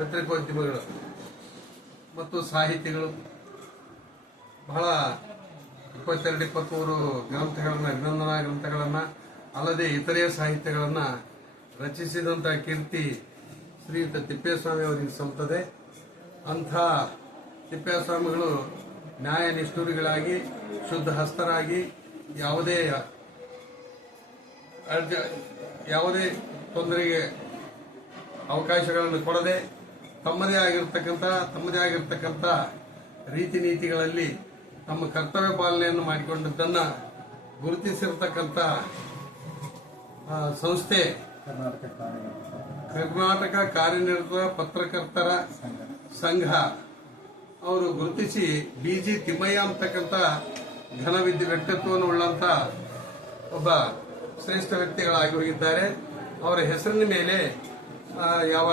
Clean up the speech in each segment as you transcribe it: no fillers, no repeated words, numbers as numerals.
ಪತ್ರಿಕೋದ್ಯಮಿಗಳು ಮತ್ತು ಸಾಹಿತಿಗಳು ಬಹಳ 22-23 ಗ್ರಂಥಗಳನ್ನ ಅಭಿನಂದನಾ ಗ್ರಂಥಗಳನ್ನ ಅಲ್ಲದೆ ಇತರೆ ಸಾಹಿತ್ಯಗಳನ್ನ ರಚಿಸಿದಂತಹ ಕೀರ್ತಿ ಶ್ರೀಯುತ ತಿಪ್ಪೇಸ್ವಾಮಿ ಅವರಿಗೆ ಸಲ್ತದೆ. ಅಂಥ ತಿಪ್ಪೇಸ್ವಾಮಿಗಳು ನ್ಯಾಯ ನಿಷ್ಠುರಿಗಳಾಗಿ ಶುದ್ಧ ಹಸ್ತರಾಗಿ ಯಾವುದೇ ತೊಂದರೆಗೆ ಅವಕಾಶಗಳನ್ನು ಕೊಡದೆ ತಮ್ಮದೇ ಆಗಿರತಕ್ಕಂಥ ರೀತಿ ನೀತಿಗಳಲ್ಲಿ ತಮ್ಮ ಕರ್ತವ್ಯ ಪಾಲನೆಯನ್ನು ಮಾಡಿಕೊಂಡದ್ದನ್ನ ಗುರುತಿಸಿರತಕ್ಕಂಥ ಸಂಸ್ಥೆ ಕರ್ನಾಟಕ ಕಾರ್ಯನಿರತ ಪತ್ರಕರ್ತರ ಸಂಘ ಅವರು ಗುರುತಿಸಿ ಬಿಜಿ ತಿಮ್ಮಯ್ಯ ಅಂತಕ್ಕಂಥ ಘನ ವ್ಯಕ್ತಿತ್ವವನ್ನು ಉಳ್ಳಂತ ಒಬ್ಬ ಶ್ರೇಷ್ಠ ವ್ಯಕ್ತಿಗಳಾಗಿ ಹೋಗಿದ್ದಾರೆ. ಅವರ ಹೆಸರಿನ ಮೇಲೆ ಯಾವ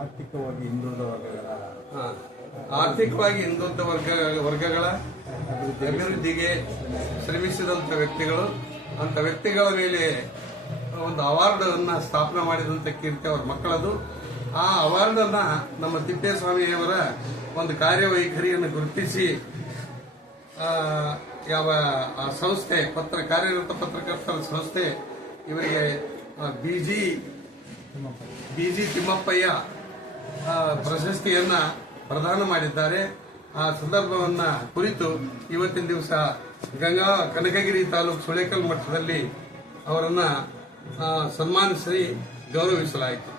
ಆರ್ಥಿಕವಾಗಿ ಹಿಂದುಳಿದ ವರ್ಗಗಳ ಅಭಿವೃದ್ಧಿಗೆ ಶ್ರಮಿಸಿದಂಥ ವ್ಯಕ್ತಿಗಳು, ಅಂತ ವ್ಯಕ್ತಿಗಳ ಮೇಲೆ ಒಂದು ಅವಾರ್ಡ್ ಅನ್ನ ಸ್ಥಾಪನೆ ಮಾಡಿದಂತ ಕೀರ್ತಿ ಅವರ ಮಕ್ಕಳದು. ಆ ಅವಾರ್ಡ್ ಅನ್ನ ನಮ್ಮ ತಿಪ್ಪೇಸ್ವಾಮಿಯವರ ಒಂದು ಕಾರ್ಯವೈಖರಿಯನ್ನು ಗುರುತಿಸಿ ಆ ಸಂಸ್ಥೆ ಕಾರ್ಯನಿರತ ಪತ್ರಕರ್ತರ ಸಂಸ್ಥೆ ಇವರಿಗೆ ಬಿಜಿ ತಿಮ್ಮಪ್ಪಯ್ಯ ಪ್ರಶಸ್ತಿಯನ್ನ ಪ್ರದಾನ ಮಾಡಿದ್ದಾರೆ. ಆ ಸಂದರ್ಭವನ್ನ ಕುರಿತು ಇವತ್ತಿನ ದಿವಸ ಕನಕಗಿರಿ ತಾಲೂಕು ಸುಳೇಕಲ್ ಮಠದಲ್ಲಿ ಅವರನ್ನ ಸನ್ಮಾನಿಸಿ ಗೌರವಿಸಲಾಯಿತು.